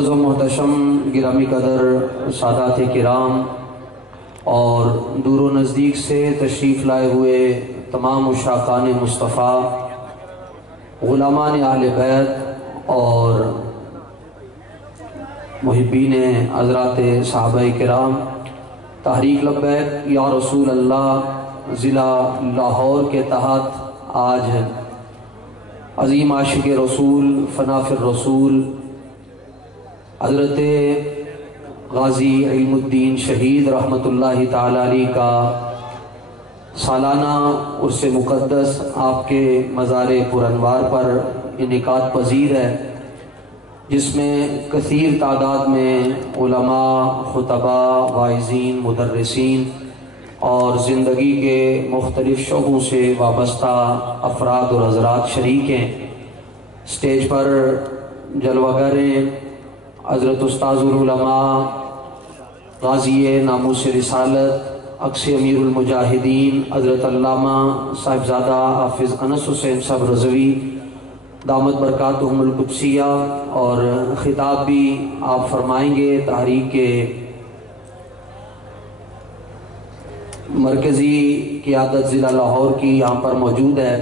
معزز و محتشم گرامی قدر سادات کرام اور دور و نزدیک سے تشریف لائے ہوئے تمام عشاقان مصطفیٰ، غلامان اہل بیت اور محبین حضرات صحابہ کرام، تحریک لبیک یا رسول اللہ ضلع لاہور کے تحت آج عظیم عاشق رسول فناف الرسول حضرت غازی علم الدین شہید رحمۃ اللہ تعالی علیہ کا سالانہ عرس مقدس آپ کے مزار پرانوار پر انعقاد پذیر ہے، جس میں کثیر تعداد میں علماء، خطباء، واعظین، مدرسین اور زندگی کے مختلف شعبوں سے وابستہ افراد اور حضرات شریک ہیں۔ اسٹیج پر جلوہ گر حضرت استاذ العلماء غازی ناموس رسالت عکس امیر المجاہدین حضرت علامہ صاحبزادہ حافظ انس حسین صاحب رضوی دامت برکاتہم القدسیہ، اور خطاب بھی آپ فرمائیں گے۔ تحریک کے مرکزی قیادت ضلع لاہور کی یہاں پر موجود ہے۔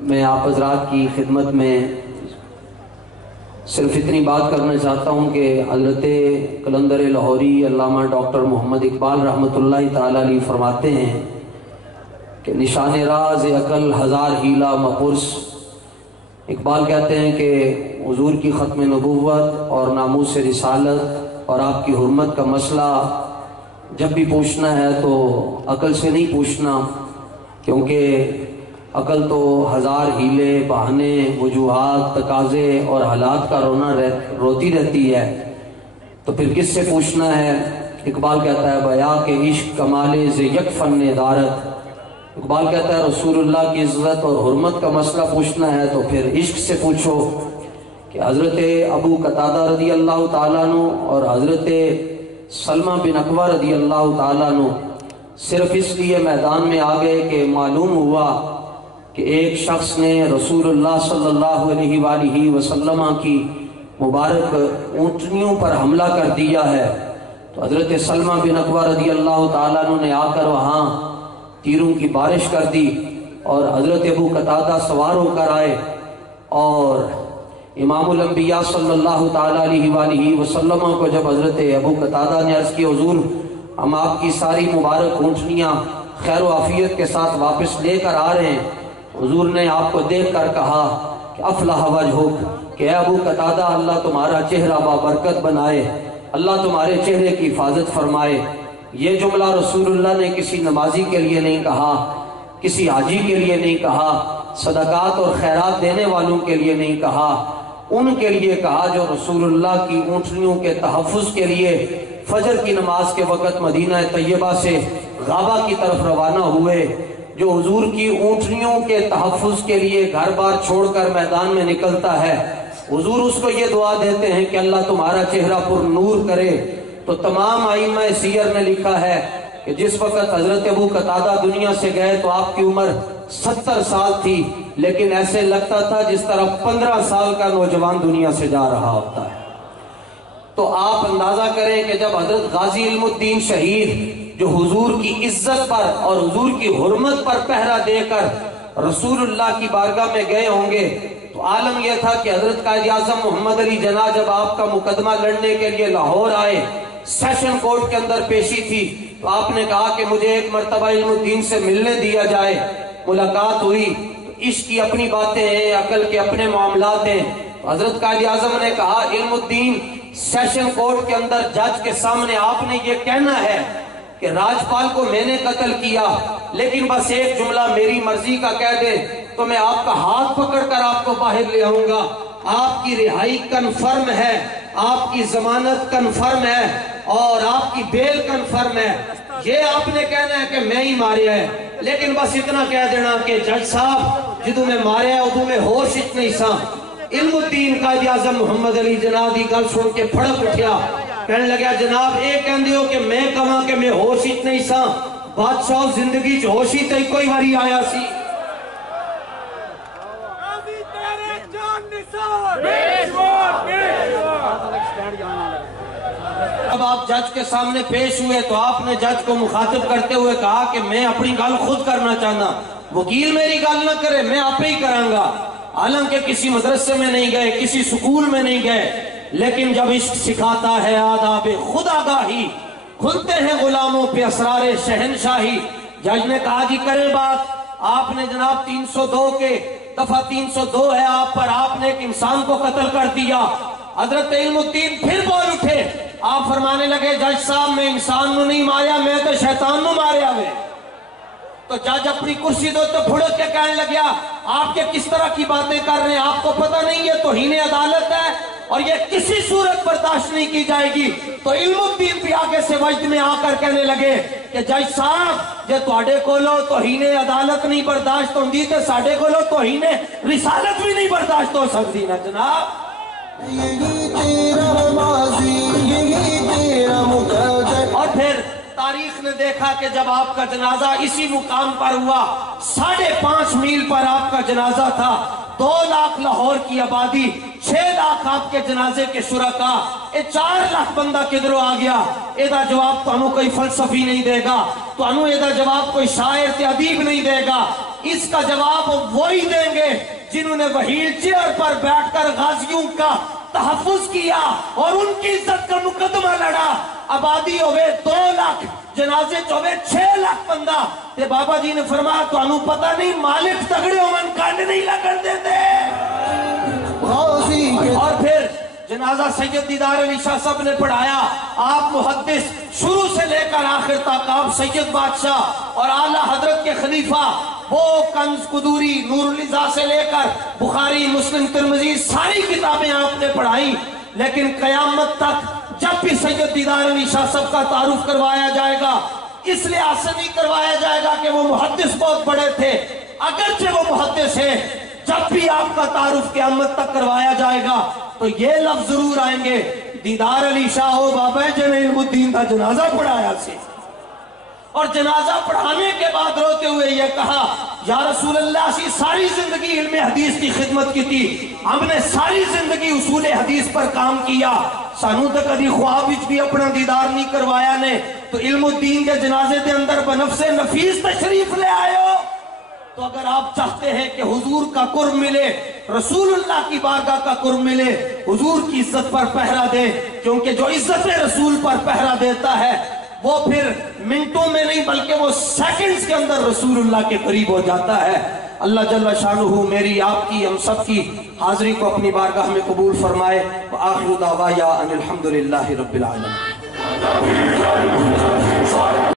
میں آپ حضرات کی خدمت میں صرف اتنی بات کرنا چاہتا ہوں کہ حضرت قلندر لاہوری علامہ ڈاکٹر محمد اقبال رحمۃ اللہ تعالی علیہ فرماتے ہیں کہ نشان راز عقل ہزار ہیلا مپرس۔ اقبال کہتے ہیں کہ حضور کی ختم نبوت اور ناموس رسالت اور آپ کی حرمت کا مسئلہ جب بھی پوچھنا ہے تو عقل سے نہیں پوچھنا، کیونکہ عقل تو ہزار ہیلے، بہانے، وجوہات، تقاضے اور حالات کا روتی رہتی ہے، تو پھر کس سے پوچھنا ہے؟ اقبال کہتا ہے بیا کہ عشق کمالے ز یک فن دارت۔ اقبال کہتا ہے رسول اللہ کی عزت اور حرمت کا مسئلہ پوچھنا ہے تو پھر عشق سے پوچھو۔ کہ حضرت ابو قتادہ رضی اللہ تعالیٰ عنہ اور حضرت سلمہ بن اکوع رضی اللہ تعالیٰ عنہ صرف اس لیے میدان میں آ گئے کہ معلوم ہوا کہ ایک شخص نے رسول اللہ صلی اللہ علیہ وآلہ وسلم کی مبارک اونٹنیوں پر حملہ کر دیا ہے، تو حضرت سلمہ بن اکوع رضی اللہ تعالیٰ عنہ نے آ کر وہاں تیروں کی بارش کر دی، اور حضرت ابو قتادہ سوار ہو کر آئے، اور امام الانبیاء صلی اللہ تعالیٰ علیہ وآلہ وسلم کو جب حضرت ابو قتادہ نے عرض کی حضور ہم آپ کی ساری مبارک اونٹنیاں خیر و عافیت کے ساتھ واپس لے کر آ رہے ہیں، حضور نے آپ کو دیکھ کر کہا کہ افلح وجہک، کہ اے ابو قتادہ اللہ تمہارا چہرہ بابرکت بنائے، اللہ تمہارے چہرے کی حفاظت فرمائے۔ یہ جملہ رسول اللہ نے کسی نمازی کے لیے نہیں کہا، کسی حاجی کے لیے نہیں کہا، صدقات اور خیرات دینے والوں کے لیے نہیں کہا، ان کے لیے کہا جو رسول اللہ کی اونٹنیوں کے تحفظ کے لیے فجر کی نماز کے وقت مدینہ طیبہ سے غابہ کی طرف روانہ ہوئے، جو حضور کی اونٹنیوں کے تحفظ کے لیے گھر بار چھوڑ کر میدان میں نکلتا ہے، حضور اس کو یہ دعا دیتے ہیں کہ اللہ تمہارا چہرہ پر نور کرے۔ تو تمام ائمہ سیر نے لکھا ہے کہ جس وقت حضرت ابو قتادہ دنیا سے گئے تو آپ کی عمر 70 سال تھی، لیکن ایسے لگتا تھا جس طرح 15 سال کا نوجوان دنیا سے جا رہا ہوتا ہے۔ تو آپ اندازہ کریں کہ جب حضرت غازی علم الدین شہید جو حضور کی عزت پر اور حضور کی حرمت پر پہرا دے کر رسول اللہ کی بارگاہ میں گئے ہوں گے، تو عالم یہ تھا کہ حضرت قائد اعظم محمد علی جناح جب آپ کا مقدمہ لڑنے کے لیے لاہور آئے، سیشن کورٹ کے اندر پیشی تھی، تو آپ نے کہا کہ مجھے ایک مرتبہ علم الدین سے ملنے دیا جائے۔ ملاقات ہوئی، تو عشق کی اپنی باتیں ہیں، عقل کے اپنے معاملات ہیں، تو حضرت قائد اعظم نے کہا علم الدین سیشن کورٹ کے اندر جج کے سامنے آپ نے یہ کہنا ہے کہ راجپال کو میں نے قتل کیا، لیکن بس ایک جملہ میری مرضی کا کہہ دے تو میں آپ کا ہاتھ پکڑ کر آپ کو باہر لے آؤں گا، آپ کی رہائی کنفرم ہے، آپ کی ضمانت کنفرم ہے، اور آپ کی بیل کنفرم ہے۔ یہ آپ نے کہنا ہے کہ میں ہی ماریا ہے، لیکن بس اتنا کہہ دینا کہ جج صاحب جدو میں ماریا ہے ادو میں ہوش اتنی سا۔ علم الدین قائد اعظم محمد علی جناح دی گل سن کے پھڑک اٹھیا، کہنے لگا جناب اے کہندے ہو کہ میں کہاں کہ میں ہوش اتنا ہی سا، بادشاہ زندگی چ ہوشی تے کوئی واری آیا سی۔ جب آپ جج کے سامنے پیش ہوئے تو آپ نے جج کو مخاطب کرتے ہوئے کہا کہ میں اپنی گل خود کرنا چاہنا، وکیل میری گل نہ کرے، میں آپ ہی کروں گا۔ حالانکہ کسی مدرسے میں نہیں گئے، کسی سکول میں نہیں گئے، لیکن جب عشق سکھاتا ہے آداب خودآگاہی، کھلتے ہیں غلاموں پہ اسرار شہنشاہی۔ جج نے کہا جی کرے بات۔ آپ نے جناب 302 کے دفعہ 302 ہے آپ پر، آپ نے ایک انسان کو قتل کر دیا۔ حضرت علم الدین پھر بول اٹھے، آپ فرمانے لگے جج صاحب میں انسان نو نہیں ماریا، میں تو شیطان نو ماریا ہوئے۔ تو جج اپنی کرسی دو تو پھڑک کے کہنے لگیا آپ کے کس طرح کی باتیں کر رہے ہیں، آپ کو پتہ نہیں ہے توہین عدالت ہے اور یہ کسی صورت برداشت نہیں کی جائے گی۔ تو علم الدین بھی آگے سے وجد میں آ کر کہنے لگے کہ جج صاحب جے تواڈے کولو توہین عدالت نہیں برداشت ہوندی تے ساڈے کولو توہین رسالت بھی نہیں برداشت ہو سکتی نا جناب۔ یہی تیرا ماضی، یہی تیرا مقدر۔ اور پھر تاریخ نے دیکھا کہ جب آپ کا جنازہ اسی مقام پر ہوا، 5.5 میل پر آپ کا جنازہ تھا، 2 لاکھ لاہور کی آبادی، 6 لاکھ آپ کے جنازے کے شرکاء، 4 لاکھ بندہ کدھروں آ گیا۔ ایدہ جواب تانوں کوئی فلسفی نہیں دے گا، تانوں ایدہ جواب کوئی شاعر تے ادیب نہیں دے گا، اس کا جواب وہی دیں گے جنہوں نے وہیل چیئر پر بیٹھ کر غازیوں کا تحفظ کیا اور ان کی عزت کا مقدمہ لڑا۔ آبادی ہوئے 2 لاکھ، جنازے ہوئے 6 لاکھ بندہ، تے بابا جی نے فرمایا تو انہوں پتہ نہیں مالک تگڑے ہو من کانڈ نہیں لگن دیتے۔ اور پھر جنازہ سید دیدار علی شاہ صاحب نے پڑھایا۔ آپ محدث، شروع سے لے کر آخر تک آپ سید بادشاہ اور اعلیٰ حضرت کے خلیفہ، وہ کنز قدوری نور النساء سے لے کر بخاری مسلم ترمذی ساری کتابیں آپ نے پڑھائی، لیکن قیامت تک جب بھی سید دیدار علی شاہ صاحب کا تعارف کروایا جائے گا اس لحاظ سے نہیں کروایا جائے گا کہ وہ محدث بہت بڑے تھے، اگرچہ وہ محدث ہے، جب بھی آپ کا تعارف قیامت تک کروایا جائے گا تو یہ لفظ ضرور آئیں گے دیدار علی شاہ ہو بابا جن علم الدین کا جنازہ پڑھایا سے۔ اور جنازہ پڑھانے کے بعد روتے ہوئے یہ کہا یا رسول اللہ سی ساری زندگی علم حدیث کی خدمت کی تھی، ہم نے ساری زندگی اصول حدیث پر کام کیا، سانو تو کبھی خواب بھی اپنا دیدار نہیں کروایا نے، تو علم الدین کے جنازے کے اندر بنفس نفیس تشریف لے آئے ہو۔ تو اگر آپ چاہتے ہیں کہ حضور کا قرب ملے، رسول اللہ کی بارگاہ کا قرب ملے، حضور کی عزت پر پہرا دے، کیونکہ جو عزت رسول پر پہرا دیتا ہے وہ پھر منٹوں میں نہیں بلکہ وہ سیکنڈز کے اندر رسول اللہ کے قریب ہو جاتا ہے۔ اللہ جل شانہ میری آپ کی ہم سب کی حاضری کو اپنی بارگاہ میں قبول فرمائے۔ وآخر دعوایا ان الحمدللہ رب العالمین۔